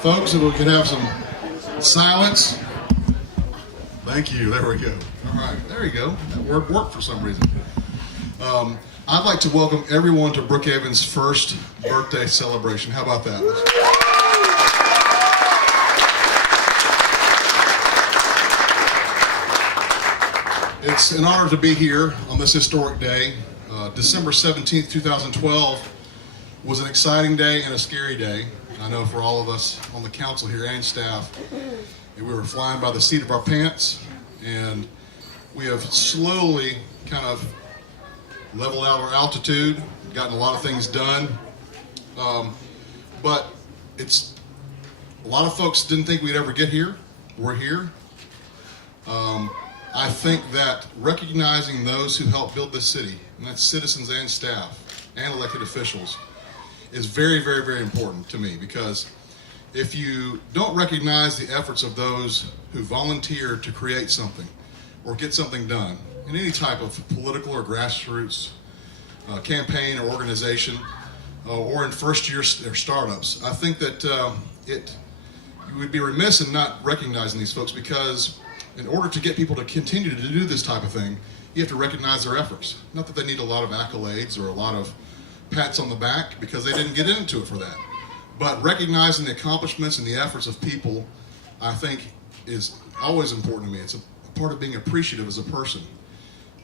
Folks, if we could have some silence. Thank you. There we go. All right. There you go. That word worked for some reason. I'd like to welcome everyone to Brookhaven's first birthday celebration. How about that? It's an honor to be here on this historic day. December 17th, 2012 was an exciting day and a scary day. I know for all of us on the council here and staff, we were flying by the seat of our pants, and we have slowly kind of leveled out our altitude, gotten a lot of things done, but a lot of folks didn't think we'd ever get here. We're here. I think that recognizing those who helped build this city, and that's citizens and staff and elected officials, is very, very, very important to me, because if you don't recognize the efforts of those who volunteer to create something or get something done in any type of political or grassroots campaign or organization, or in first-year startups, I think that you would be remiss in not recognizing these folks, because in order to get people to continue to do this type of thing, you have to recognize their efforts. Not that they need a lot of accolades or a lot of pats on the back, because they didn't get into it for that. But recognizing the accomplishments and the efforts of people, I think, is always important to me. It's a part of being appreciative as a person.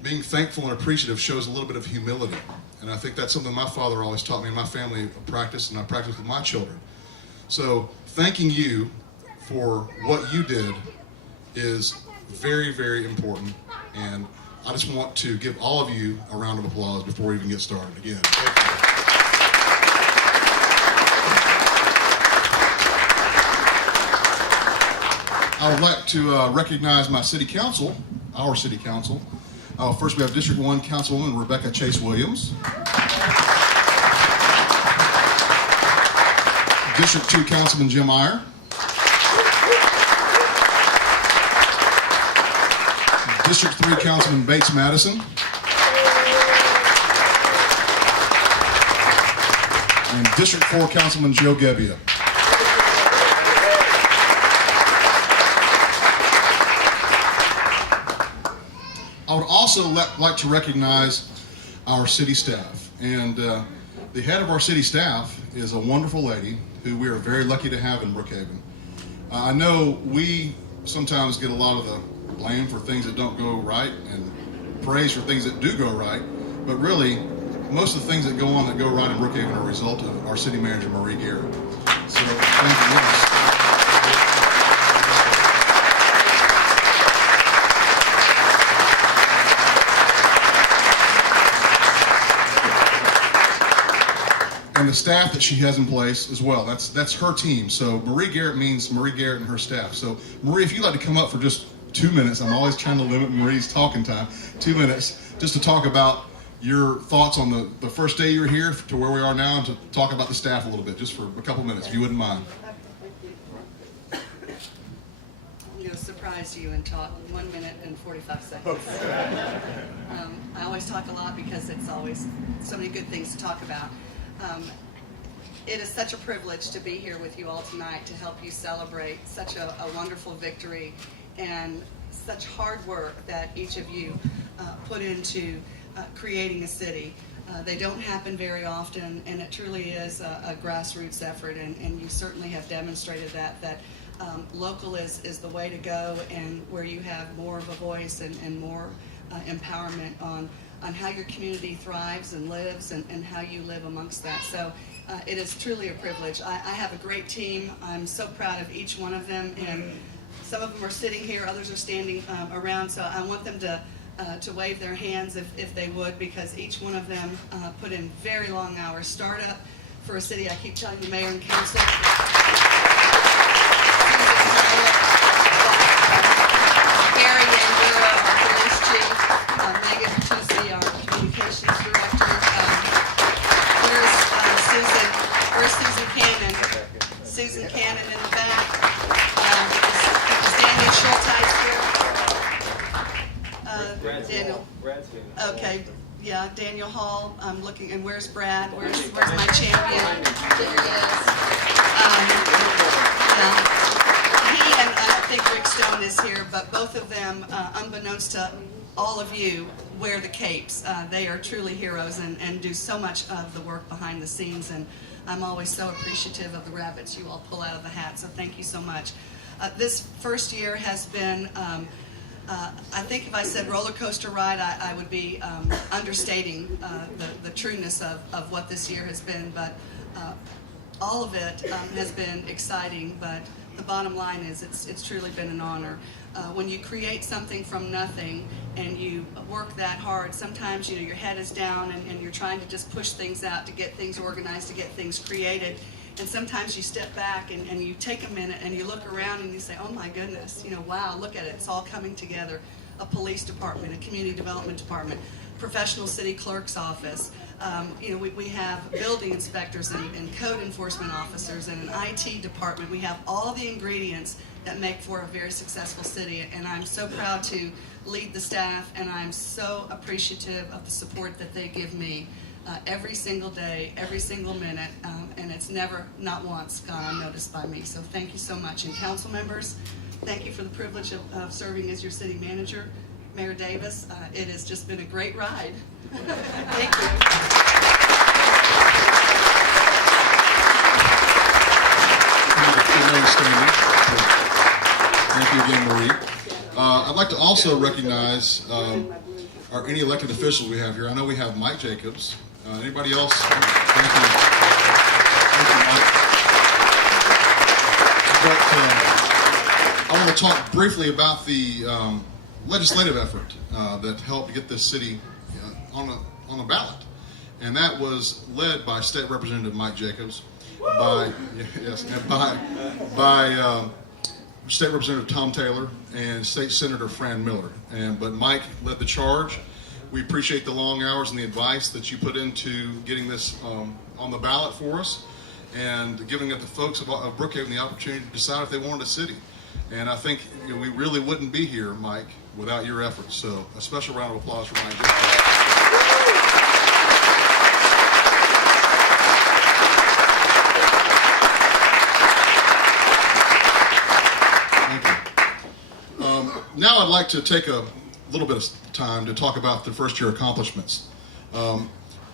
Being thankful and appreciative shows a little bit of humility. And I think that's something my father always taught me in my family practice, and I practice with my children. So thanking you for what you did is very, very important. And I just want to give all of you a round of applause before we even get started. Again, thank you. I would like to recognize my city council, our city council. First, we have District 1 Councilwoman Rebecca Chase Williams. District 2 Councilman Jim Iyer. District 3 Councilman Bates Madison. And District 4 Councilman Joe Gebbia. I would also like to recognize our city staff. And the head of our city staff is a wonderful lady who we are very lucky to have in Brookhaven. I know we sometimes get a lot of the blame for things that don't go right and praise for things that do go right, but really most of the things that go right in Brookhaven are a result of our city manager, Marie Garrett. So thank you. Yes. And the staff that she has in place as well. That's her team. So Marie Garrett means Marie Garrett and her staff. So Marie, if you'd like to come up for just 2 minutes, I'm always trying to limit Marie's talking time, 2 minutes, just to talk about your thoughts on the first day you're here to where we are now, and to talk about the staff a little bit, just for a couple minutes, if you wouldn't mind. I'm going to surprise you and talk 1 minute and 45 seconds. I always talk a lot because it's always so many good things to talk about. It is such a privilege to be here with you all tonight to help you celebrate such a wonderful victory and such hard work that each of you put into creating a city. They don't happen very often, and it truly is a grassroots effort, and you certainly have demonstrated that local is the way to go, and where you have more of a voice and more empowerment on how your community thrives and lives, and how you live amongst that. So it is truly a privilege. I have a great team. I'm so proud of each one of them, and some of them are sitting here, others are standing around, so I want them to wave their hands if they would, because each one of them put in very long hours. Startup for a city, I keep telling the mayor and council. Gary Yandura, our police chief, Megan Tusi, our communications director. Where's Susan Cannon? Susan Cannon in the back. Is Daniel Schulteis here? Daniel. Okay. Yeah, Daniel Hall. I'm looking, and where's Brad? Where's my champion? There he is. them, unbeknownst to all of you, wear the capes. They are truly heroes and do so much of the work behind the scenes, and I'm always so appreciative of the rabbits you all pull out of the hat, so thank you so much. This first year has been, I think if I said roller coaster ride, I would be understating the trueness of what this year has been, but all of it has been exciting, but the bottom line is it's truly been an honor. When you create something from nothing and you work that hard, sometimes your head is down and you're trying to just push things out to get things organized, to get things created. And sometimes you step back and you take a minute and you look around and you say, oh my goodness, wow, look at it, it's all coming together. A police department, a community development department, professional city clerk's office. We have building inspectors and code enforcement officers and an IT department. We have all the ingredients that make for a very successful city, and I'm so proud to lead the staff, and I'm so appreciative of the support that they give me every single day, every single minute, and it's never, not once, gone unnoticed by me. So thank you so much. And council members, thank you for the privilege of serving as your city manager. Mayor Davis, it has just been a great ride. Thank you. Thank you again, Marie. I'd like to also recognize any elected officials we have here. I know we have Mike Jacobs. Anybody else? Thank you. Thank you, Mike. But I want to talk briefly about the legislative effort that helped get this city on the ballot, and that was led by State Representative Mike Jacobs, by State Representative Tom Taylor and State Senator Fran Miller. But Mike led the charge. We appreciate the long hours and the advice that you put into getting this on the ballot for us, and giving the folks of Brookhaven the opportunity to decide if they wanted a city. And I think we really wouldn't be here, Mike, without your efforts. So a special round of applause for Mike Jacobs. Now I'd like to take a little bit of time to talk about the first year accomplishments.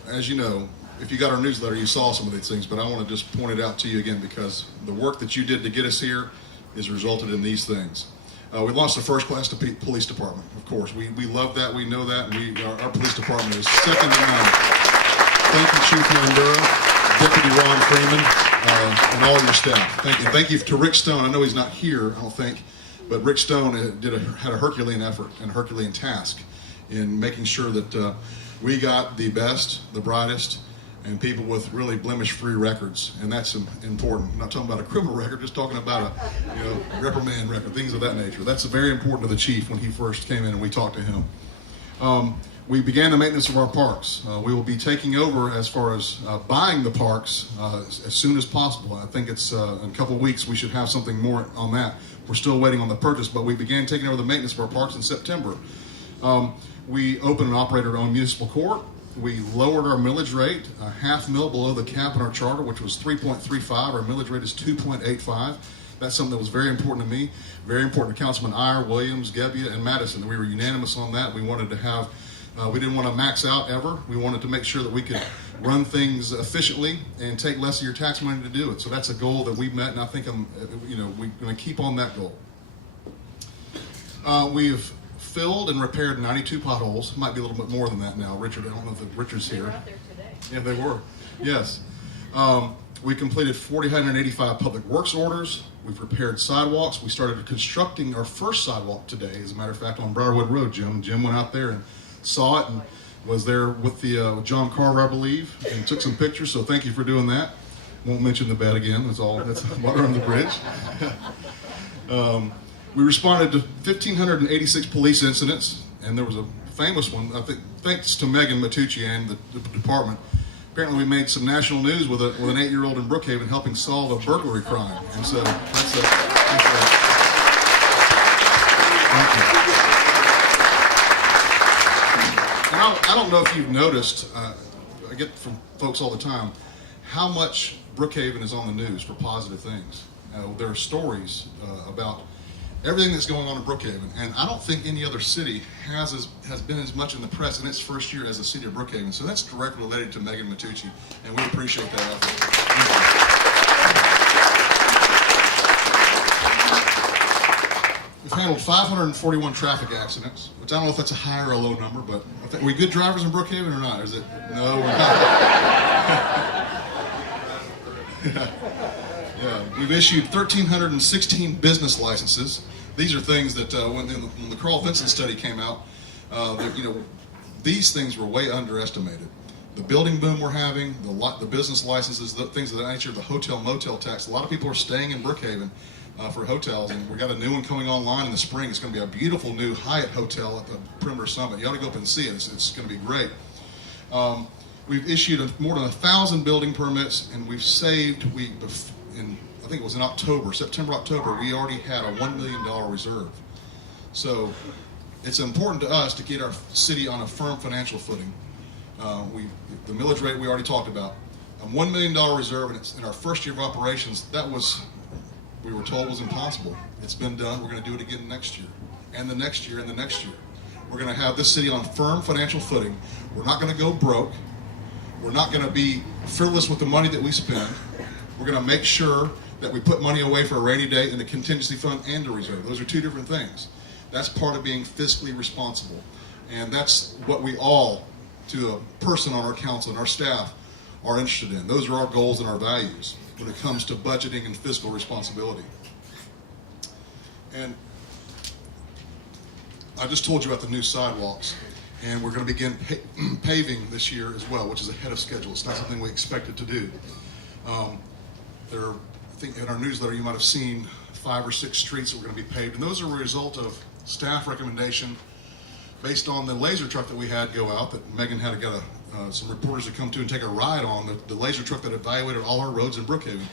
As you know, if you got our newsletter, you saw some of these things, but I want to just point it out to you again, because the work that you did to get us here has resulted in these things. We launched the first class police department, of course. We love that, we know that, and our police department is second to none. Thank you, Chief Mandura, Deputy Ron Freeman, and all your staff. Thank you. Thank you to Rick Stone. I know he's not here, I don't think, but Rick Stone had a Herculean effort and a Herculean task in making sure that we got the best, the brightest, and people with really blemish-free records, and that's important. I'm not talking about a criminal record, just talking about a reprimand record, things of that nature. That's very important to the chief when he first came in and we talked to him. We began the maintenance of our parks. We will be taking over as far as buying the parks as soon as possible. I think it's in a couple of weeks we should have something more on that. We're still waiting on the purchase, but we began taking over the maintenance of our parks in September. We opened and operated our own municipal court. We lowered our millage rate a half mil below the cap in our charter, which was 3.35. Our millage rate is 2.85. That's something that was very important to me, very important to Councilman Iyer, Williams, Gebbia, and Madison. We were unanimous on that. We wanted to have, we didn't want to max out ever. We wanted to make sure that we could run things efficiently and take less of your tax money to do it. So that's a goal that we've met, and I think we're going to keep on that goal. We've filled and repaired 92 potholes. Might be a little bit more than that now. Richard, I don't know if Richard's here. They were out there today. Yeah, they were. Yes. We completed 485 public works orders. We've repaired sidewalks. We started constructing our first sidewalk today, as a matter of fact, on Briarwood Road, Jim. Jim went out there and saw it and was there with with John Carver, I believe, and took some pictures, so thank you for doing that. Won't mention the bed again. That's water on the bridge. We responded to 1,586 police incidents, and there was a famous one, I think, thanks to Megan Matucci and the department. Apparently we made some national news with an 8-year-old in Brookhaven helping solve a burglary crime. And so that's a thank you. And I don't know if you've noticed, I get from folks all the time, how much Brookhaven is on the news for positive things. There are stories about everything that's going on in Brookhaven. And I don't think any other city has been as much in the press in its first year as the City of Brookhaven. So that's directly related to Megan Matucci, and we appreciate that effort. Thank you. We've handled 541 traffic accidents, which I don't know if that's a high or a low number, but are we good drivers in Brookhaven or not? Is it? No, we're not. Yeah, we've issued 1,316 business licenses. These are things that when the Carl Vinson study came out, these things were way underestimated. The building boom we're having, the business licenses, the things of that nature, the hotel motel tax. A lot of people are staying in Brookhaven for hotels, and we got a new one coming online in the spring. It's going to be a beautiful new Hyatt hotel at the Perimeter Summit. You ought to go up and see it. It's going to be great. We've issued more than 1,000 building permits, and we've saved. I think it was in September, October, we already had a $1 million reserve. So it's important to us to get our city on a firm financial footing. The millage rate we already talked about. A $1 million reserve in our first year of operations, we were told was impossible. It's been done. We're going to do it again next year, and the next year, and the next year. We're going to have this city on firm financial footing. We're not going to go broke. We're not going to be frivolous with the money that we spend. We're going to make sure that we put money away for a rainy day in the contingency fund and the reserve. Those are two different things. That's part of being fiscally responsible. And that's what we all, to a person on our council and our staff, are interested in. Those are our goals and our values when it comes to budgeting and fiscal responsibility. And I just told you about the new sidewalks. And we're going to begin paving this year as well, which is ahead of schedule. It's not something we expected to do. I think in our newsletter you might have seen 5 or 6 streets that were going to be paved, and those are a result of staff recommendation based on the laser truck that we had go out that Megan had to get some reporters to come to and take a ride on, the laser truck that evaluated all our roads in Brookhaven.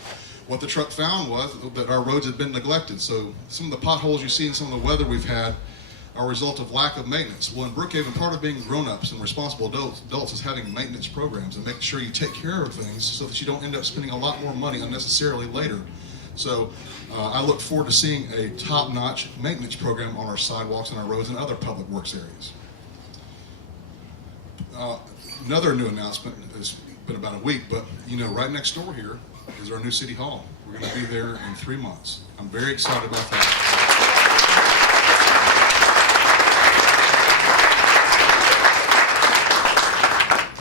What the truck found was that our roads had been neglected. So some of the potholes you see and some of the weather we've had are a result of lack of maintenance. Well, in Brookhaven, part of being grown-ups and responsible adults is having maintenance programs and making sure you take care of things so that you don't end up spending a lot more money unnecessarily later. So I look forward to seeing a top-notch maintenance program on our sidewalks and our roads and other public works areas. Another new announcement has been about a week, but right next door here is our new city hall. We're going to be there in 3 months. I'm very excited about that.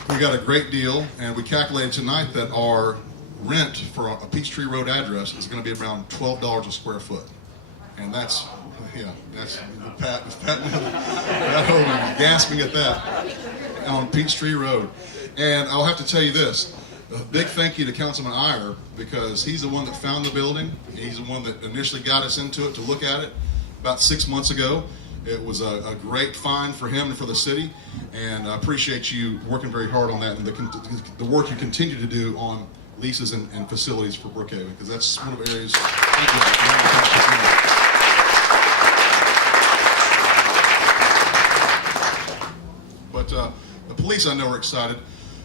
We got a great deal, and we calculated tonight that our rent for a Peachtree Road address is going to be around $12 a square foot. And that's Pat gasping at that on Peachtree Road. And I'll have to tell you this, a big thank you to Councilman Iyer, because he's the one that found the building. He's the one that initially got us into it to look at it about 6 months ago. It was a great find for him and for the city, and I appreciate you working very hard on that and the work you continue to do on leases and facilities for Brookhaven, because that's one of the areas. Thank you. But the police, I know, are excited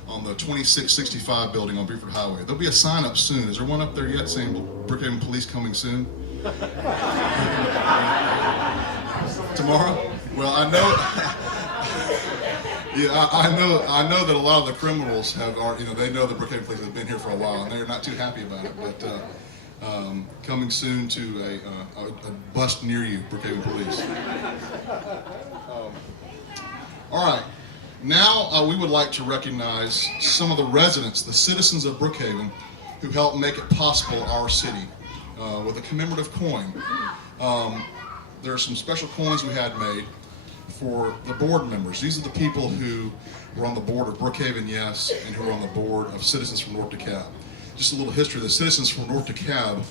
on the 2665 building on Beaufort Highway. There'll be a sign up soon. Is there one up there yet saying Brookhaven Police coming soon? Tomorrow? Well, I know. Yeah, I know that a lot of the criminals they know the Brookhaven Police have been here for a while, and they're not too happy about it. But coming soon to a bust near you, Brookhaven Police. All right. Now we would like to recognize some of the residents, the citizens of Brookhaven, who helped make it possible our city with a commemorative coin. There are some special coins we had made for the board members. These are the people who were on the board of Brookhaven Yes and who are on the board of Citizens from North DeKalb. Just a little history. The Citizens from North DeKalb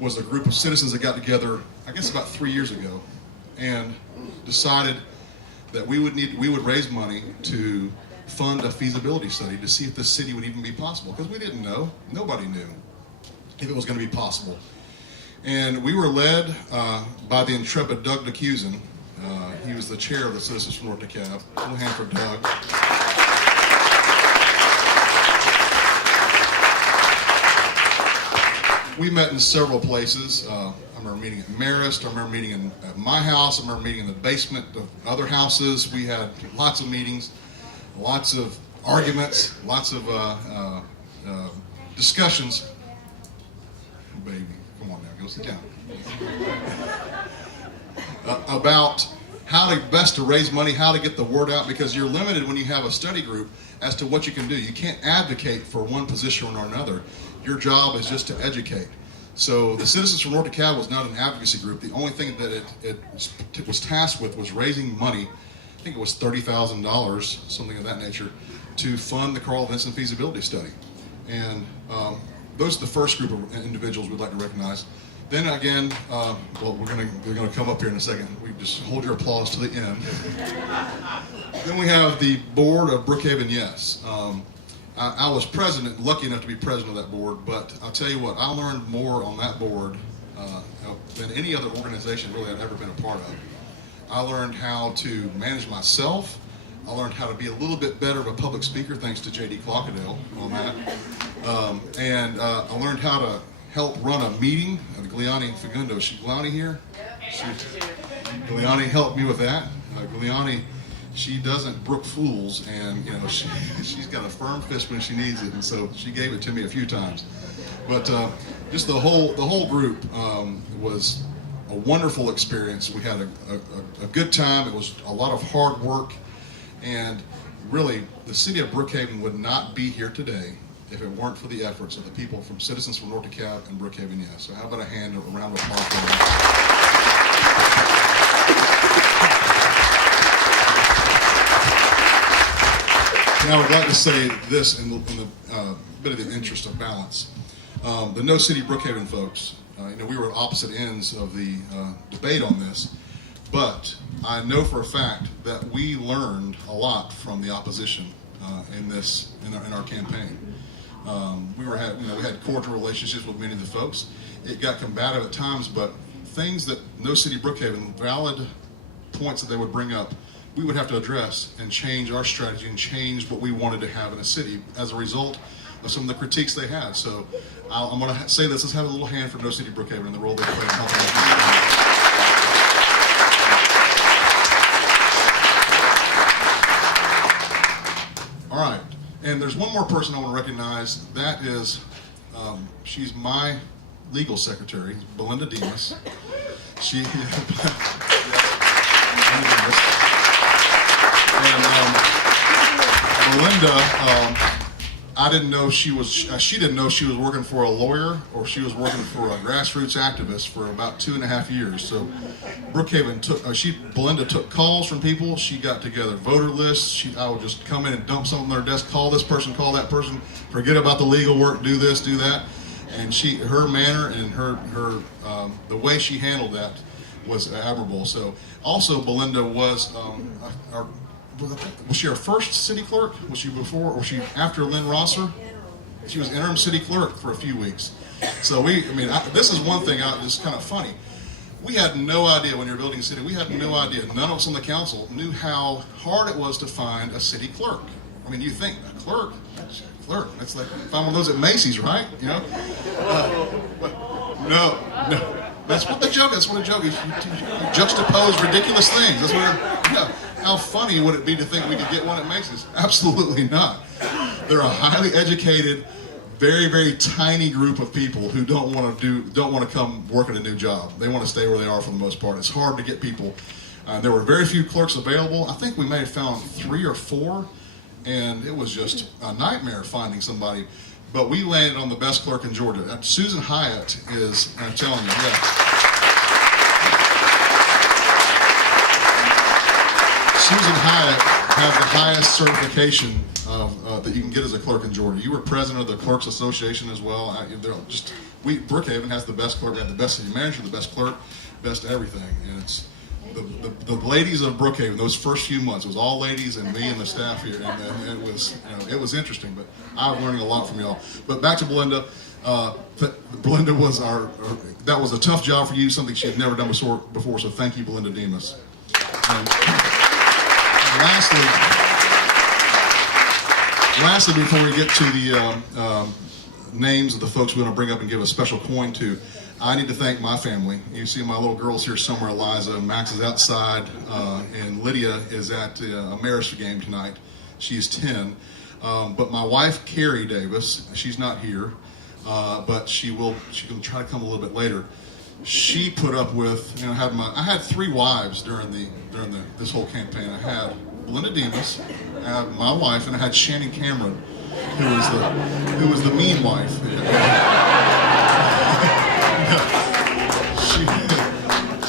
was a group of citizens that got together, I guess about 3 years ago, and decided that we would raise money to fund a feasibility study to see if the city would even be possible, because we didn't know. Nobody knew if it was going to be possible. And we were led by the intrepid Doug DeCusen. He was the chair of the Citizens from North DeKalb. A little hand for Doug. we met in several places. I remember meeting at Marist. I remember meeting at my house. I remember meeting in the basement of other houses. We had lots of meetings, lots of arguments, lots of discussions. Baby, come on now, go sit down. About how to best to raise money, how to get the word out, because you're limited when you have a study group as to what you can do. You can't advocate for one position or another. Your job is just to educate. So the Citizens for North DeKalb was not an advocacy group. The only thing that it was tasked with was raising money. I think it was $30,000, something of that nature, to fund the Carl Vinson feasibility study. And those are the first group of individuals we'd like to recognize. Then again, well, we're gonna come up here in a second. We just hold your applause to the end. Then we have the board of Brookhaven Yes. I was president, lucky enough to be president of that board, but I'll tell you what, I learned more on that board than any other organization really I've ever been a part of. I learned how to manage myself. I learned how to be a little bit better of a public speaker thanks to J.D. Clockadale on that. And I learned how to help run a meeting. Gliani Fagundo, is she Gliani here? Gliani helped me with that. Gliani, she doesn't brook fools, and you know she's got a firm fist when she needs it, and so she gave it to me a few times. But just the whole group was a wonderful experience. We had a good time. It was a lot of hard work, and really the city of Brookhaven would not be here today if it weren't for the efforts of the people from Citizens for North DeKalb and Brookhaven Yes. So how about a round of applause for them? Now I would like to say this in the bit of the interest of balance. The No City Brookhaven folks, we were at opposite ends of the debate on this, but I know for a fact that we learned a lot from the opposition in our campaign. We had cordial relationships with many of the folks. It got combative at times, but things that No City Brookhaven, valid points that they would bring up, we would have to address and change our strategy and change what we wanted to have in a city as a result of some of the critiques they had. So I'm going to say this. Let's have a little hand for No City Brookhaven and the role they play in helping us. All right. And there's one more person I want to recognize. That is, she's my legal secretary, Belinda Demus. She, Belinda, I didn't know she didn't know she was working for a lawyer or she was working for a grassroots activist for about 2.5 years. So Brookhaven Belinda took calls from people. She got together voter lists. I would just come in and dump something on their desk, call this person, call that person, forget about the legal work, do this, do that. And her manner and the way she handled that was admirable. So also Belinda was was she our first city clerk? Was she before, or was she after Lynn Rosser? She was interim city clerk for a few weeks. So this is one thing, it's kind of funny. We had no idea when you're building a city, we had no idea, none of us on the council knew how hard it was to find a city clerk. I mean, you think, a clerk? That's like, find one of those at Macy's, right? You know? No. That's what a joke is. You juxtapose ridiculous things. That's what how funny would it be to think we could get one at Macy's? Absolutely not. They're a highly educated, very, very tiny group of people who don't want to come work at a new job. They want to stay where they are for the most part. It's hard to get people. There were very few clerks available. I think we may have found 3 or 4, and it was just a nightmare finding somebody. But we landed on the best clerk in Georgia. Susan Hyatt is, I'm telling you, yeah. Susan Hyatt has the highest certification that you can get as a clerk in Georgia. You were president of the Clerks Association as well. Brookhaven has the best clerk. We have the best city manager, the best clerk, best everything. And it's the ladies of Brookhaven. Those first few months, it was all ladies and me and the staff here, and it was interesting. But I'm learning a lot from y'all. But back to Belinda. Belinda was that was a tough job for you, something she had never done before. So thank you, Belinda Demus. Lastly, before we get to the names of the folks we want to bring up and give a special coin to, I need to thank my family. You see my little girls here somewhere. Eliza, Max is outside, and Lydia is at a Marist game tonight. She's 10. But my wife, Carrie Davis, she's not here, but she can try to come a little bit later. She put up with, I had 3 wives during this whole campaign. I had Belinda Demus, I had my wife, and I had Shannon Cameron, who was the mean wife.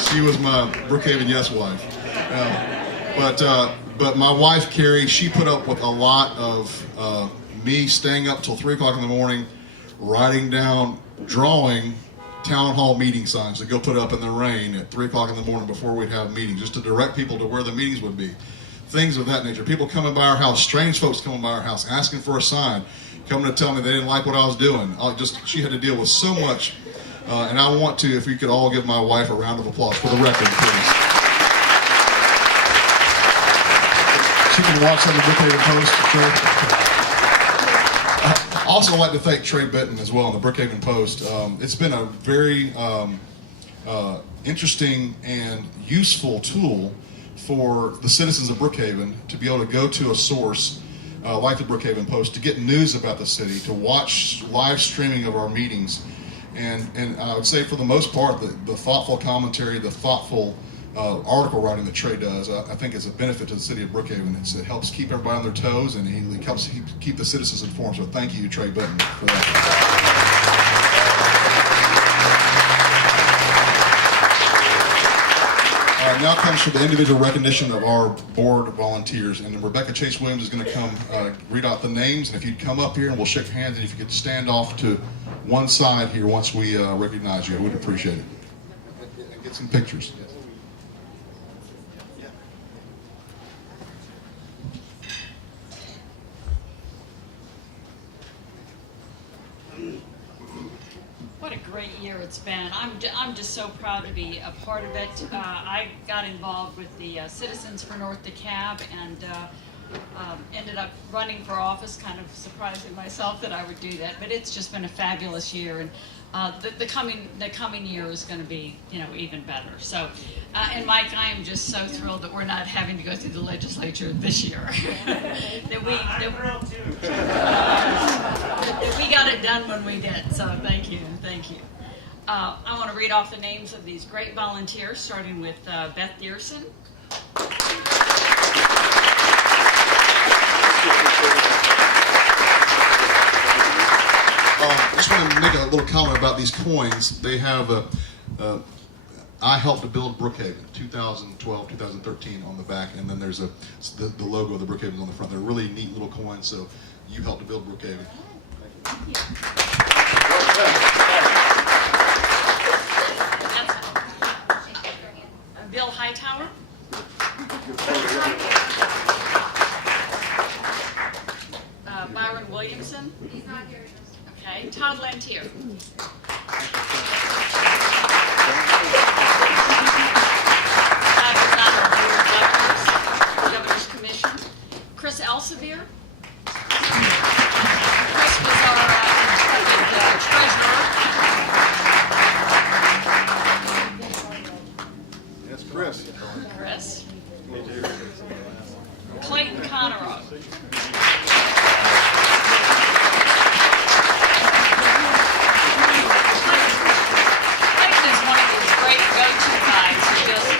She was my Brookhaven yes wife. But my wife Carrie, she put up with a lot of me staying up till 3 o'clock in the morning, writing down, drawing town hall meeting signs to go put up in the rain at 3 o'clock in the morning before we'd have meetings, just to direct people to where the meetings would be. Things of that nature. People coming by our house, strange folks coming by our house, asking for a sign, coming to tell me they didn't like what I was doing. She had to deal with so much. And I want to, if we could all give my wife a round of applause for the record, please. She can watch on the Brookhaven Post. I also like to thank Trey Benton as well on the Brookhaven Post. It's been a very interesting and useful tool for the citizens of Brookhaven to be able to go to a source like the Brookhaven Post to get news about the city, to watch live streaming of our meetings. And I would say for the most part, the thoughtful commentary, the thoughtful article writing that Trey does, I think is a benefit to the city of Brookhaven. It helps keep everybody on their toes, and he helps keep the citizens informed. So thank you, Trey Benton, for that. Now comes for the individual recognition of our board volunteers, and Rebecca Chase Williams is going to come read out the names, and if you'd come up here and we'll shake hands, and if you could stand off to one side here once we recognize you, I would appreciate it. And get some pictures. What a great year it's been. I'm just so proud to be a part of it. I got involved with the Citizens for North DeKalb and ended up running for office, kind of surprising myself that I would do that. But it's just been a fabulous year, and the coming year is going to be, even better. So, and Mike, I am just so thrilled that we're not having to go through the legislature this year. that we got it done when we did. So thank you. I want to read off the names of these great volunteers, starting with Beth Dearson. I just want to make a little comment about these coins. They have I helped to build Brookhaven, 2012, 2013 on the back, and then there's the logo of the Brookhavens on the front. They're really neat little coins, so you helped to build Brookhaven. Thank you. Bill Hightower. Byron Williamson. He's not here. Okay. Todd Lantier. Governor's Commission. Chris Elsevier. Chris was our treasurer. That's Chris. Chris. Clayton Connerow.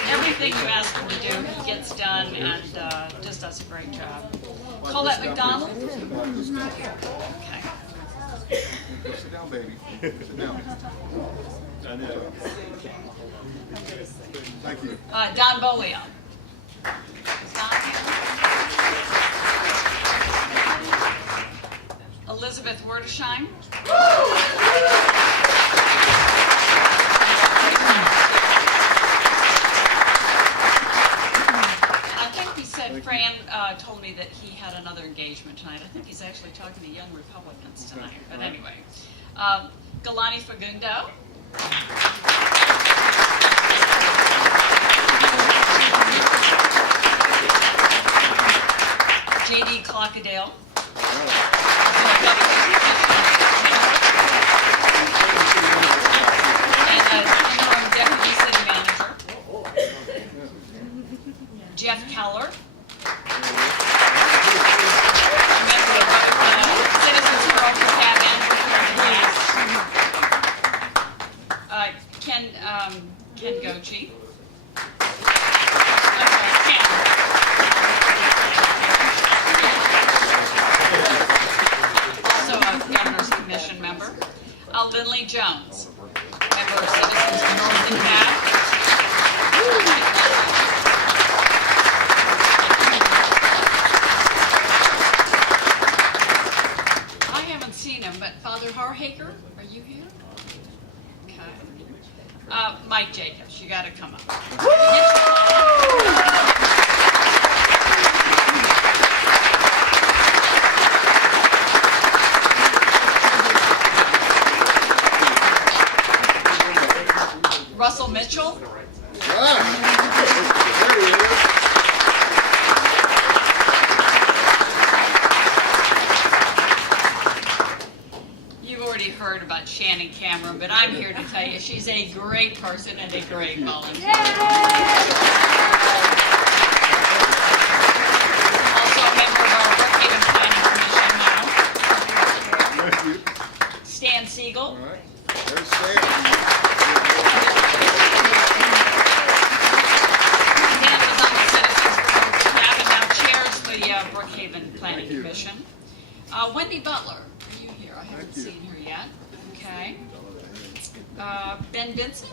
Everything you ask him to do, he gets done, and just does a great job. Colette McDonald. Okay. Sit down, baby. Sit down. Thank you. Don Bolio. Don here. Elizabeth Werdesheim. Fran told me that he had another engagement tonight. I think he's actually talking to Young Republicans tonight. But anyway, Galani Fagundo. J.D. Clockadale. Ken Gochi. Also a Governor's Commission member. Lindley Jones, member of Citizens for North DeKalb. I haven't seen him, but Father Harhaker, are you here? Okay. Mike Jacobs, you got to come up. Russell Mitchell. You've already heard about Shannon Cameron, but I'm here to tell you she's a great person and a great volunteer. Also a member of our Brookhaven Planning Commission now. Stan Siegel. All right. There's Stan. Brookhaven Planning Commission. Wendy Butler, are you here? I haven't seen her yet. Okay. Ben Benson,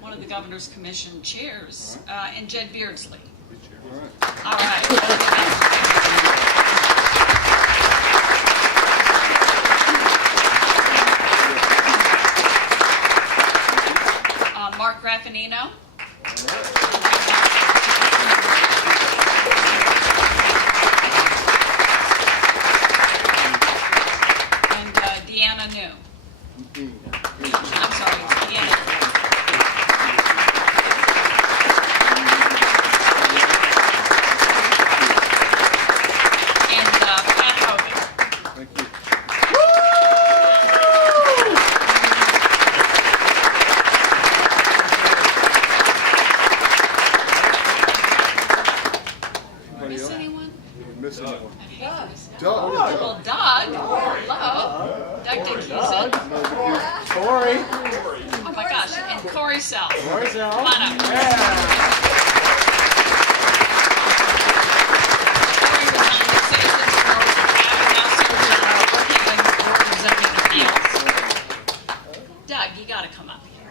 one of the Governor's Commission chairs, and Jed Beardsley. All right. Mark Raffanino. Deanna New. I'm sorry, Deanna. And Pat Hogan. Thank you. Miss anyone? Miss anyone? I hate to miss Doug. Well, Doug. Hello. Doug Dickinson. Corey. Oh my gosh. And Corey Self. Corey Self. Come on up. Yeah. Corey was on the Citizens for North DeKalb and now serves on our Brookhaven Board of Zoning Appeals. Doug, you got to come up here.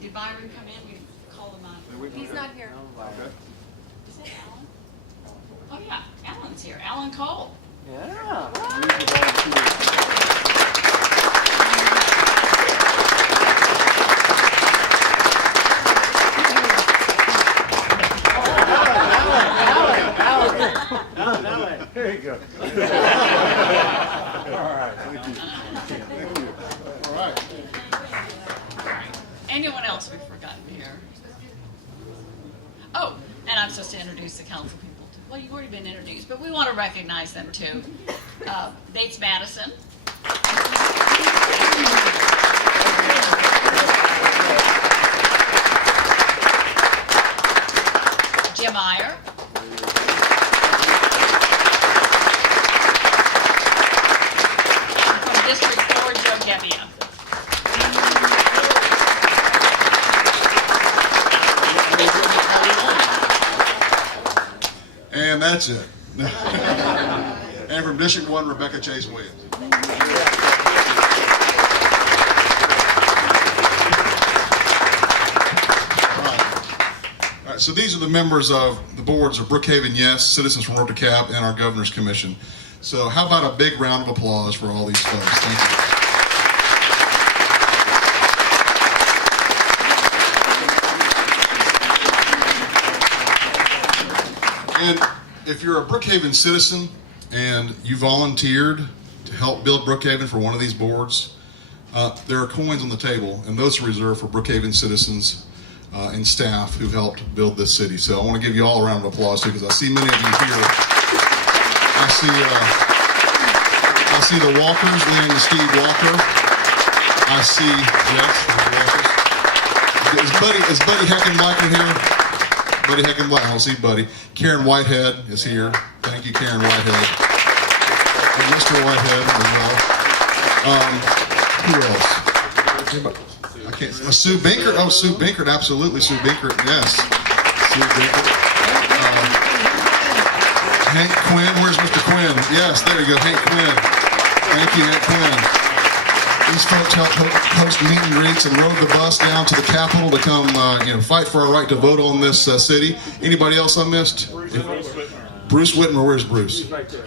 Did Byron come in? We called him on. He's not here. Is that Alan? Oh yeah, Alan's here. Alan Cole. Yeah. Alan. There you go. All right. Thank you. All right. Anyone else we've forgotten here? Oh, and I'm supposed to introduce the council people too. Well, you've already been introduced, but we want to recognize them too. Bates Madison. Jim Iyer. From District 4, Joe Gebbia. And that's it. And from District 1, Rebecca Chase Williams. All right, so these are the members of the boards of Brookhaven Yes, Citizens for North DeKalb, and our Governor's Commission. So how about a big round of applause for all these folks? Thank you. And if you're a Brookhaven citizen and you volunteered to help build Brookhaven for one of these boards, there are coins on the table, and those are reserved for Brookhaven citizens and staff who helped build this city. So I want to give you all a round of applause too, because I see many of you here. I see the Walkers, Lee and Steve Walker. I see, yes, the Walkers. Is Buddy Heckenblacker here? Buddy Heckenblacker. I don't see Buddy. Karen Whitehead is here. Thank you, Karen Whitehead. And Mr. Whitehead as well. Who else? Anybody? I can't. Sue Binkert. Oh, Sue Binkert. Absolutely, Sue Binkert. Yes. Sue Binkert. Hank Quinn. Where's Mr. Quinn? Yes, there you go. Hank Quinn. Thank you, Hank Quinn. These folks helped host meet and greets and rode the bus down to the Capitol to come, fight for our right to vote on this city. Anybody else I missed? Bruce Whitmer. Where's Bruce? Right there.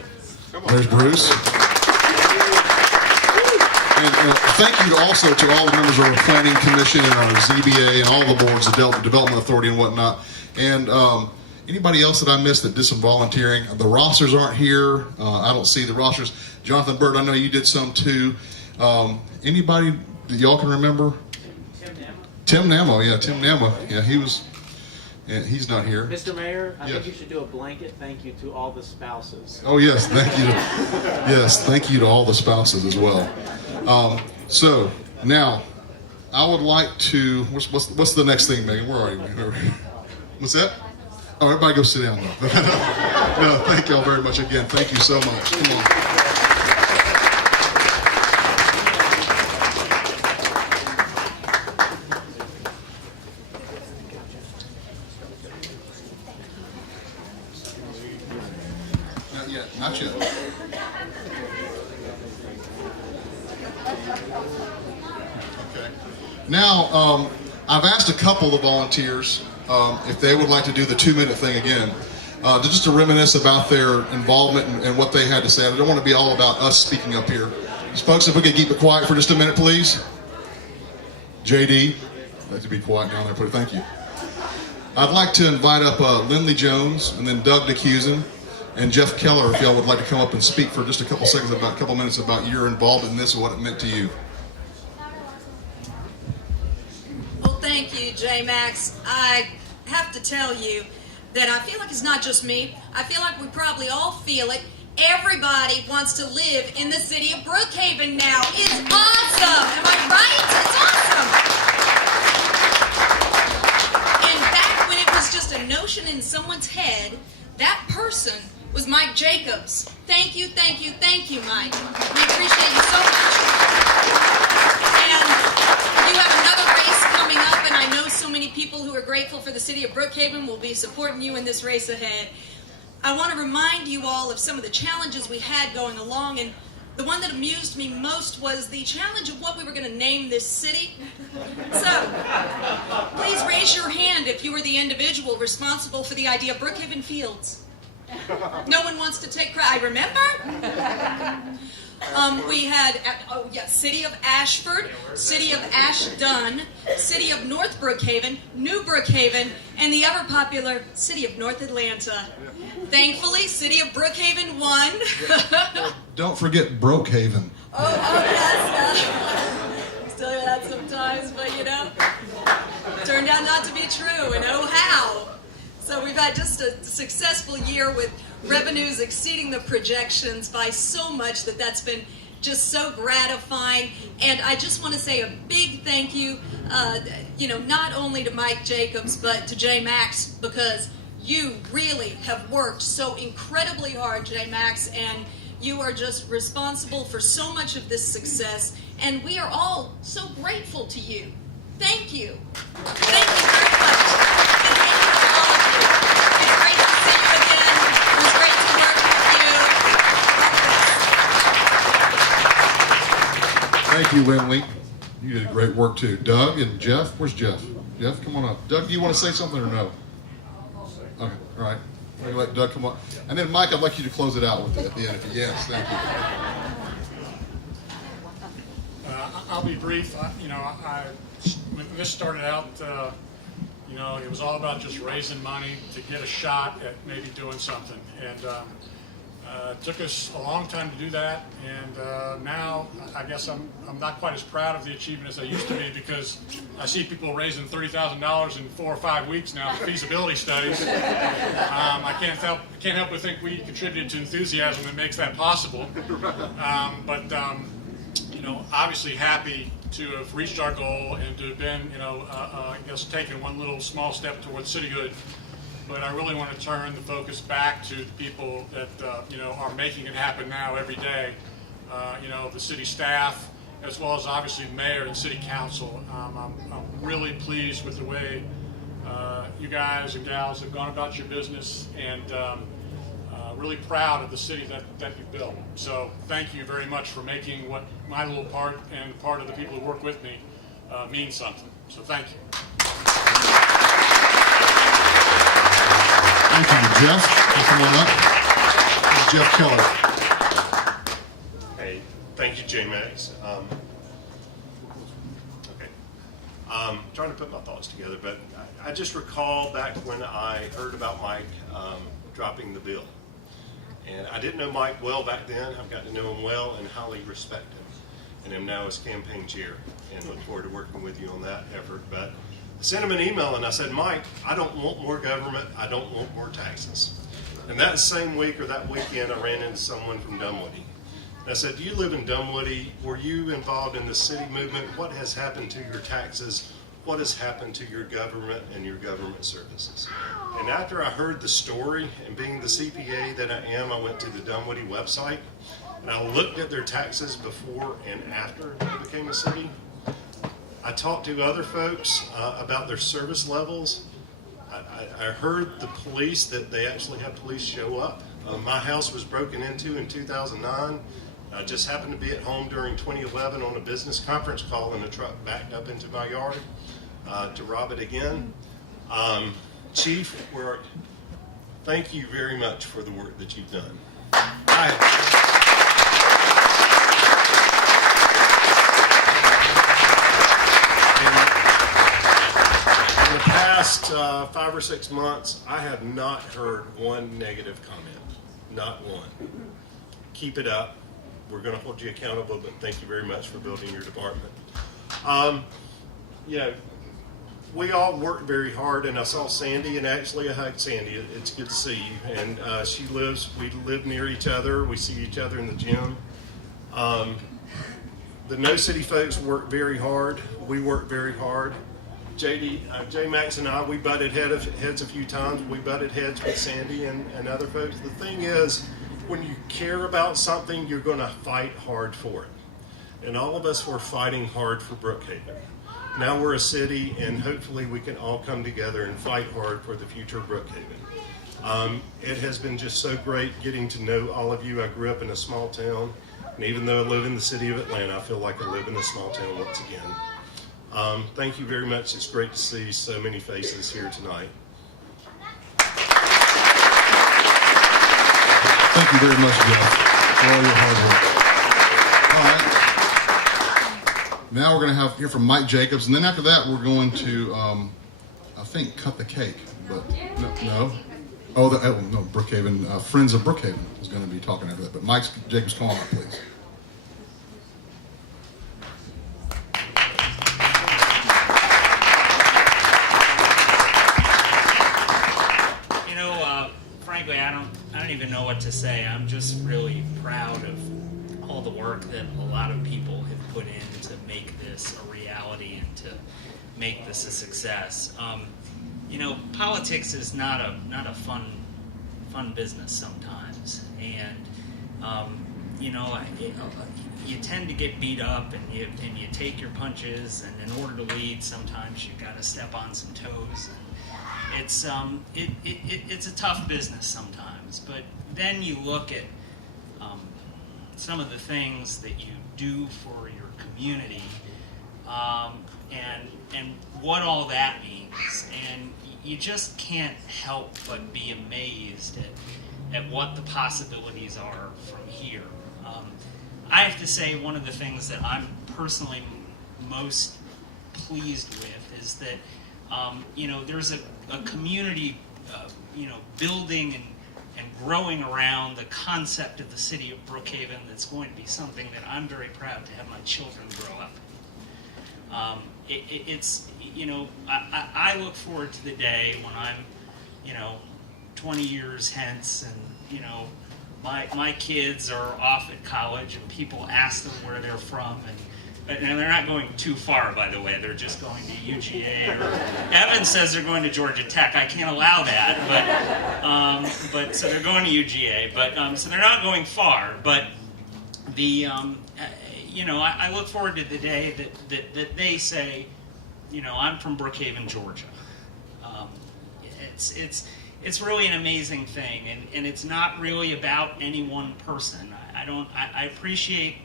There's Bruce. And thank you also to all the members of our Planning Commission and our ZBA and all the boards, the Development Authority and whatnot. And anybody else that I missed that did some volunteering? The rosters aren't here. I don't see the rosters. Jonathan Bird, I know you did some too. Anybody that y'all can remember? Tim Namo, yeah, Tim Namo. Yeah, he's not here. Mr. Mayor, I Yes. think you should do a blanket thank you to all the spouses. Oh yes, thank you. Yes, thank you to all the spouses as well. So now, I would like to. What's the next thing, Megan? Where are you? What's that? Oh, everybody go sit down. No, thank y'all very much again. Thank you so much. Come on. Not yet. Not yet. Okay. Now, I've asked a couple of volunteers if they would like to do the 2-minute thing again, just to reminisce about their involvement and what they had to say. I don't want to be all about us speaking up here. Just folks, if we could keep it quiet for just a minute, please. JD, I'd like to be quiet down there, thank you. I'd like to invite up Lindley Jones and then Doug DeCusen and Jeff Keller, if y'all would like to come up and speak for just a couple minutes about your involvement in this and what it meant to you. Well, thank you, J Max. I have to tell you that I feel like it's not just me. I feel like we probably all feel it. Everybody wants to live in the city of Brookhaven now. It's awesome. Am I right? It's awesome. And back when it was just a notion in someone's head, that person was Mike Jacobs. Thank you, thank you, thank you, Mike. We appreciate you so much. And you have another race coming up, and I know so many people who are grateful for the city of Brookhaven will be supporting you in this race ahead. I want to remind you all of some of the challenges we had going along, and the one that amused me most was the challenge of what we were going to name this city. So, please raise your hand if you were the individual responsible for the idea of Brookhaven Fields. No one wants to take credit. I remember. We had, City of Ashford, City of Ashdown, City of North Brookhaven, New Brookhaven, and the ever popular City of North Atlanta. Thankfully, City of Brookhaven won. Don't forget Brookhaven. Oh, yes. Still hear that sometimes, but turned out not to be true, and oh how. So we've had just a successful year with revenues exceeding the projections by so much that's been just so gratifying. And I just want to say a big thank you, not only to Mike Jacobs, but to J Max, because you really have worked so incredibly hard, J Max, and you are just responsible for so much of this success. And we are all so grateful to you. Thank you. Thank you very much. And thank you to all of you. It's great to see you again. It was great to work with you. Thank you, Lindley. You did great work too. Doug and Jeff, where's Jeff? Jeff, come on up. Doug, do you want to say something or no? Okay, all right. I'm going to let Doug come on. And then Mike, I'd like you to close it out with it at the end. Yes, thank you. I'll be brief. When this started out, it was all about just raising money to get a shot at maybe doing something. And it took us a long time to do that. And now I guess I'm not quite as proud of the achievement as I used to be, because I see people raising $30,000 in 4 or 5 weeks now for feasibility studies. I can't help but think we contributed to enthusiasm that makes that possible. obviously happy to have reached our goal and to have been, I guess, taken one little small step towards cityhood. But I really want to turn the focus back to the people that, are making it happen now every day. The city staff, as well as obviously the mayor and city council. I'm really pleased with the way you guys and gals have gone about your business, and really proud of the city that you built. So thank you very much for making what my little part and part of the people who work with me mean something. So thank you. Thank you, Jeff. Come on up. Jeff Keller. Hey, thank you, J-Max. Trying to put my thoughts together, but I just recall back when I heard about Mike dropping the bill. And I didn't know Mike well back then. I've got to know him well and highly respect him. And am now his campaign chair, and look forward to working with you on that effort. But I sent him an email and I said, Mike, I don't want more government. I don't want more taxes. And that same week or that weekend, I ran into someone from Dunwoody. And I said, do you live in Dunwoody? Were you involved in the city movement? What has happened to your taxes? What has happened to your government and your government services? And after I heard the story, and being the CPA that I am, I went to the Dunwoody website and I looked at their taxes before and after they became a city. I talked to other folks about their service levels. I heard the police, that they actually had police show up. My house was broken into in 2009. I just happened to be at home during 2011 on a business conference call, and the truck backed up into my yard to rob it again. Chief, thank you very much for the work that you've done. In the past 5 or 6 months, I have not heard one negative comment. Not one. Keep it up. We're going to hold you accountable, but thank you very much for building your department. We all work very hard, and I saw Sandy, and actually I hugged Sandy. It's good to see you. And we live near each other. We see each other in the gym. The No City folks work very hard. We work very hard. J-Max and I, we butted heads a few times. We butted heads with Sandy and other folks. The thing is, when you care about something, you're going to fight hard for it. And all of us were fighting hard for Brookhaven. Now we're a city, and hopefully we can all come together and fight hard for the future of Brookhaven. It has been just so great getting to know all of you. I grew up in a small town, and even though I live in the city of Atlanta, I feel like I live in a small town once again. Thank you very much. It's great to see so many faces here tonight. Thank you very much, Jeff, for all your hard work. All right. Now we're going to hear from Mike Jacobs, and then after that we're going to, I think, cut the cake. But no. No, Brookhaven, Friends of Brookhaven is going to be talking after that. But Mike Jacobs, come on up, please. Frankly, I don't even know what to say. I'm just really proud of all the work that a lot of people have put in to make this a reality and to make this a success. Politics is not a fun business sometimes, and you tend to get beat up, and you take your punches, and in order to lead, sometimes you got to step on some toes. It's a tough business sometimes, but then you look at some of the things that you do for your community, and what all that means, and you just can't help but be amazed at what the possibilities are from here. I have to say, one of the things that I'm personally most pleased with is that there's a community, building and growing around the concept of the city of Brookhaven. That's going to be something that I'm very proud to have my children grow up. I look forward to the day when I'm, 20 years hence, and my kids are off at college, and people ask them where they're from, and they're not going too far, by the way. They're just going to UGA. Or Evan says they're going to Georgia Tech. I can't allow that, but so they're going to UGA. But so they're not going far. But the I look forward to the day that they say, I'm from Brookhaven, Georgia. It's really an amazing thing, and it's not really about any one person. I appreciate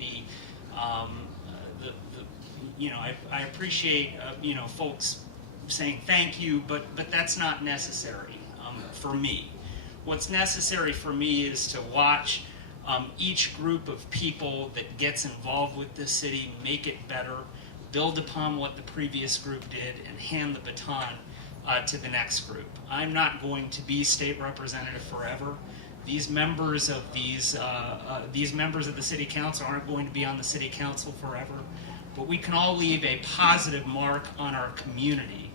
I appreciate folks saying thank you, but that's not necessary for me. What's necessary for me is to watch each group of people that gets involved with this city make it better, build upon what the previous group did, and hand the baton to the next group. I'm not going to be state representative forever. These members of these members of the city council aren't going to be on the city council forever. But we can all leave a positive mark on our community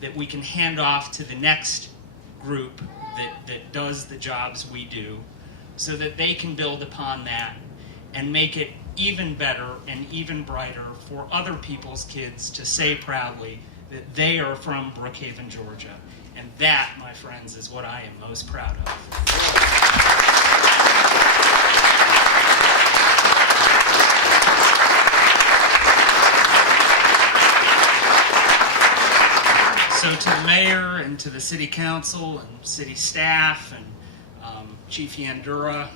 that we can hand off to the next group that does the jobs we do, so that they can build upon that and make it even better and even brighter for other people's kids to say proudly that they are from Brookhaven, Georgia. And that, my friends, is what I am most proud of. So to the mayor and to the city council and city staff and Chief Yandura,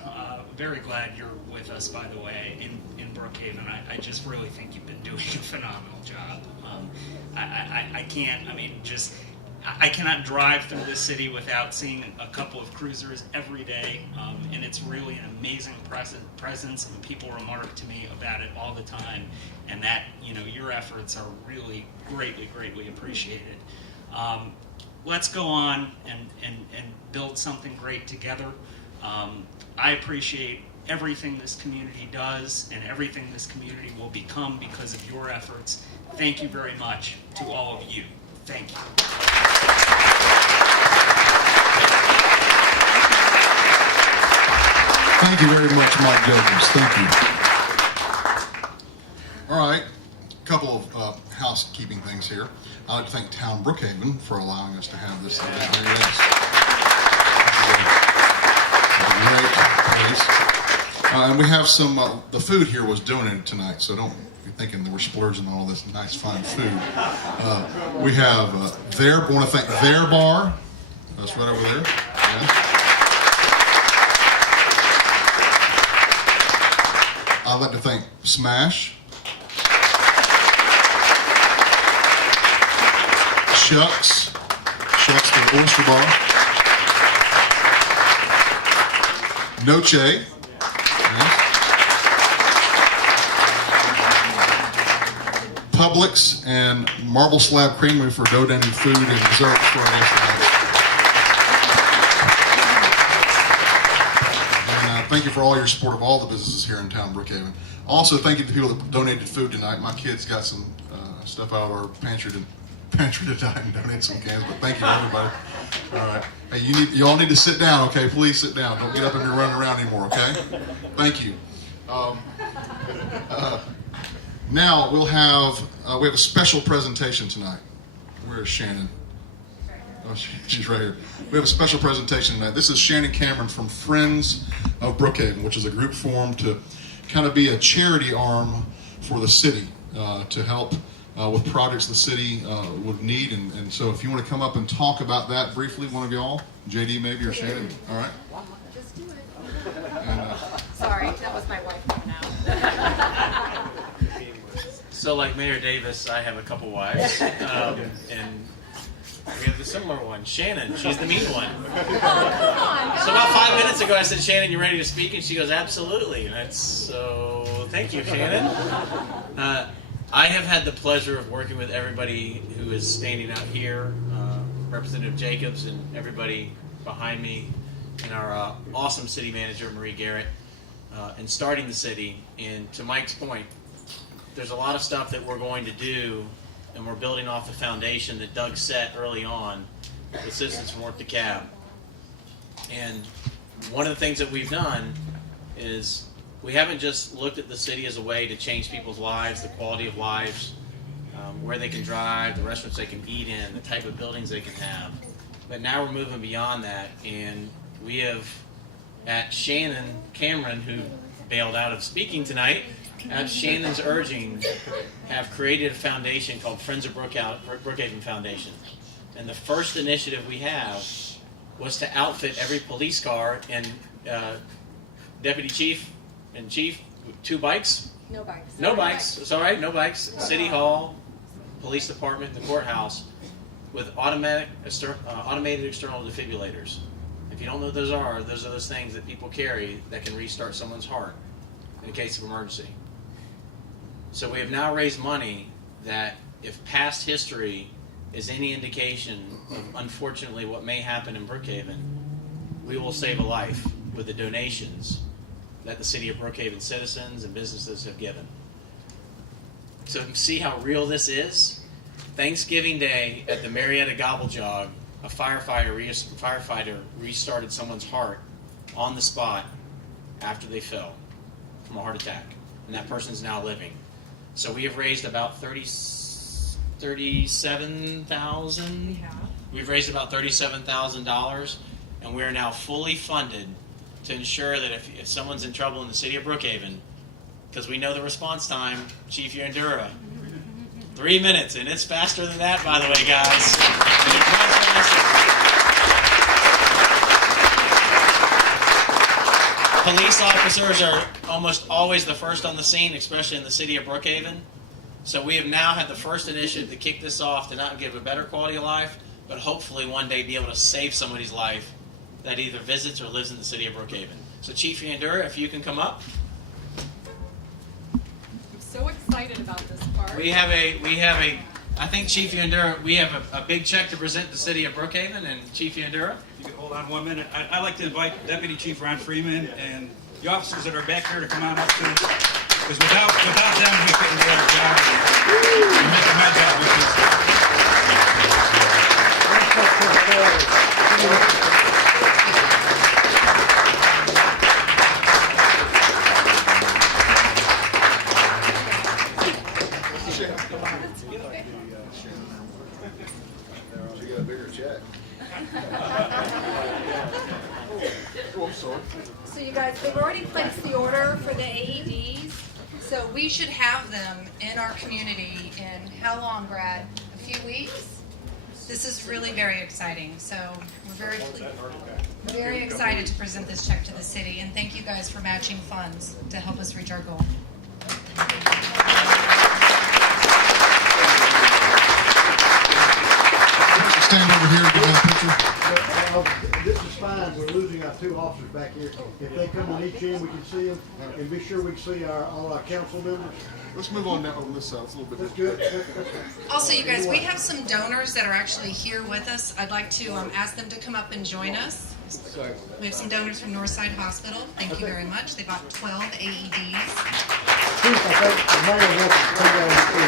very glad you're with us, by the way, in Brookhaven. I just really think you've been doing a phenomenal job. I cannot drive through this city without seeing a couple of cruisers every day, and it's really an amazing presence, and people remark to me about it all the time, and that, your efforts are really greatly appreciated. Let's go on and build something great together. I appreciate everything this community does and everything this community will become because of your efforts. Thank you very much to all of you. Thank you. Thank you very much, Mike Jacobs. Thank you. All right, a couple of housekeeping things here. I'd like to thank Town Brookhaven for allowing us to have this event. There it is. It's a great place. And we have some, the food here was donated tonight, so don't be thinking that we're splurging on all this nice, fine food. We have I want to thank Their Bar. That's right over there. Yeah. I'd like to thank Smash, Shucks, the Oyster Bar, Noche, yes. Publix, and Marble Slab Creamery for donating food and desserts for our guests tonight. Thank you for all your support of all the businesses here in Town Brookhaven. Also, thank you to the people that donated food tonight. My kids got some stuff out of our pantry tonight and donated some cans, but thank you to everybody. All right. Hey, you all need to sit down, okay? Please sit down. Don't get up and be running around anymore, okay? Thank you. Now we have a special presentation tonight. Where is Shannon? Oh, she's right here. We have a special presentation tonight. This is Shannon Cameron from Friends of Brookhaven, which is a group formed to kind of be a charity arm for the city to help with projects the city would need. And so if you want to come up and talk about that briefly, one of y'all, JD maybe, or Shannon, all right? Just do it. And, sorry, that was my wife coming out. So like Mayor Davis, I have a couple wives, and we have the similar one, Shannon. She's the mean one. Oh, come on. So about 5 minutes ago, I said, Shannon, you ready to speak? And she goes, absolutely. And that's so, thank you, Shannon. I have had the pleasure of working with everybody who is standing out here, Representative Jacobs and everybody behind me, and our awesome city manager, Marie Garrett, in starting the city. And to Mike's point, there's a lot of stuff that we're going to do, and we're building off the foundation that Doug set early on with Citizens from North DeKalb. And one of the things that we've done is we haven't just looked at the city as a way to change people's lives, the quality of lives, where they can drive, the restaurants they can eat in, the type of buildings they can have. But now we're moving beyond that, and we have, at Shannon Cameron, who bailed out of speaking tonight, at Shannon's urging, have created a foundation called Friends of Brookhaven Foundation. And the first initiative we have was to outfit every police car and deputy chief and chief with 2 bikes. No bikes. No bikes. It's all right. No bikes. City Hall, police department, the courthouse, with automated external defibrillators. If you don't know what those are those things that people carry that can restart someone's heart in case of emergency. So we have now raised money that, if past history is any indication of, unfortunately, what may happen in Brookhaven, we will save a life with the donations that the City of Brookhaven citizens and businesses have given. So see how real this is? Thanksgiving Day at the Marietta Gobble Jog, a firefighter restarted someone's heart on the spot after they fell from a heart attack, and that person's now living. So we have raised about $37,000. We've raised about $37,000, and we are now fully funded to ensure that if someone's in trouble in the city of Brookhaven, because we know the response time, Chief Yandura, 3 minutes, and it's faster than that, by the way, guys. And it's much faster. Police officers are almost always the first on the scene, especially in the city of Brookhaven. So we have now had the first initiative to kick this off, to not give a better quality of life, but hopefully one day be able to save somebody's life that either visits or lives in the city of Brookhaven. So Chief Yandura, if you can come up. I'm so excited about this part. I think Chief Yandura, we have a big check to present to the city of Brookhaven, and Chief Yandura. You can hold on 1 minute. I'd like to invite Deputy Chief Ron Freeman and the officers that are back there to come on up too. Because without them, we couldn't do our job. And making my job She got a bigger check. Oh, I'm sorry. So you guys, they've already placed the order for the AEDs. So we should have them in our community in how long, Brad? A few weeks? This is really very exciting. So we're very excited to present this check to the city. And thank you guys for matching funds to help us reach our goal. Stand over here and get that picture. This is fine. We're losing our 2 officers back here. If they come on each end, we can see them, and be sure we can see all our council members. Let's move on now on this side. It's a little bit. That's good. Also, you guys, we have some donors that are actually here with us. I'd like to ask them to come up and join us. We have some donors from Northside Hospital. Thank you very much. They bought 12 AEDs. Chief, I think the mayor wants to come down and see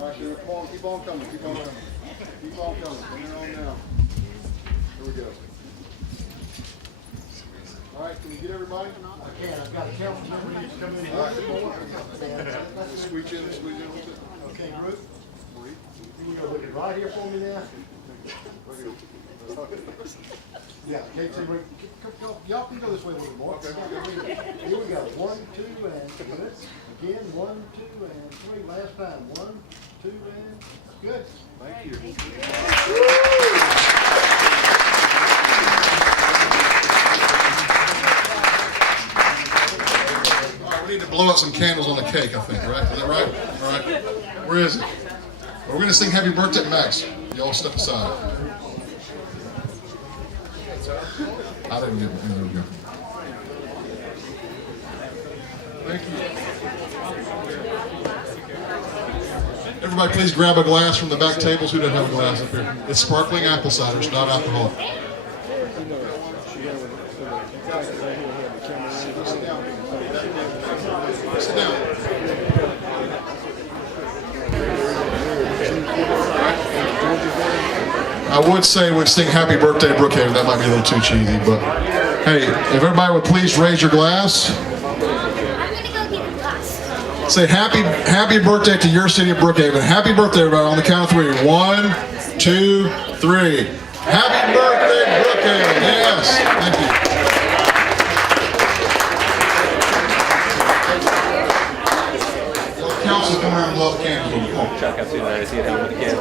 All right, come on, keep on coming, keep on coming. Keep on coming, bring it on now. Here we go. All right, can you get everybody? I can. I've got a council member who needs to come in here. All right. Squeeze in with it. Okay, group. You're gonna look it right here for me now. Yeah, Casey, y'all can go this way a little more. Here we go. 1, 2, and good. Again, 1, 2, and 3. Last time. 1, 2, and good. Thank you. All right, we need to blow out some candles on the cake, I think, right? Is that right? All right. Where is it? Well, we're going to sing Happy Birthday, Max. Y'all step aside. I didn't get it. There we go. Thank you. Everybody, please grab a glass from the back tables. Who doesn't have a glass up here? It's sparkling apple cider. It's not alcoholic. Sit down. I would say we'd sing Happy Birthday Brookhaven. That might be a little too cheesy, but hey, if everybody would please raise your glass. Say happy birthday to your city of Brookhaven. Happy birthday, everybody, on the count of 3. 1, 2, 3. Happy birthday, Brookhaven. Yes, thank you. Council's coming around and blow up candles. Come on. Chuck, I've seen that. I see it down with the kids.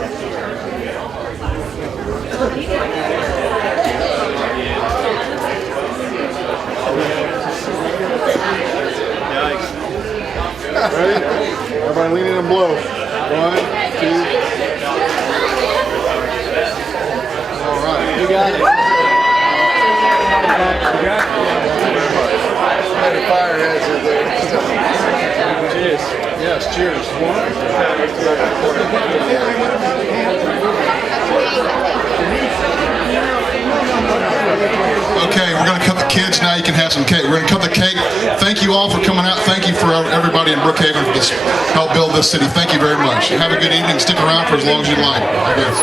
Ready? Everybody lean in and blow. 1, 2. All right. You got it. Many fireheads in there. Cheers. Yes, cheers. 1. Okay, we're going to cut the kids now. You can have some cake. We're going to cut the cake. Thank you all for coming out. Thank you for everybody in Brookhaven for this help build this city. Thank you very much. Have a good evening. Stick around for as long as you'd like, I guess.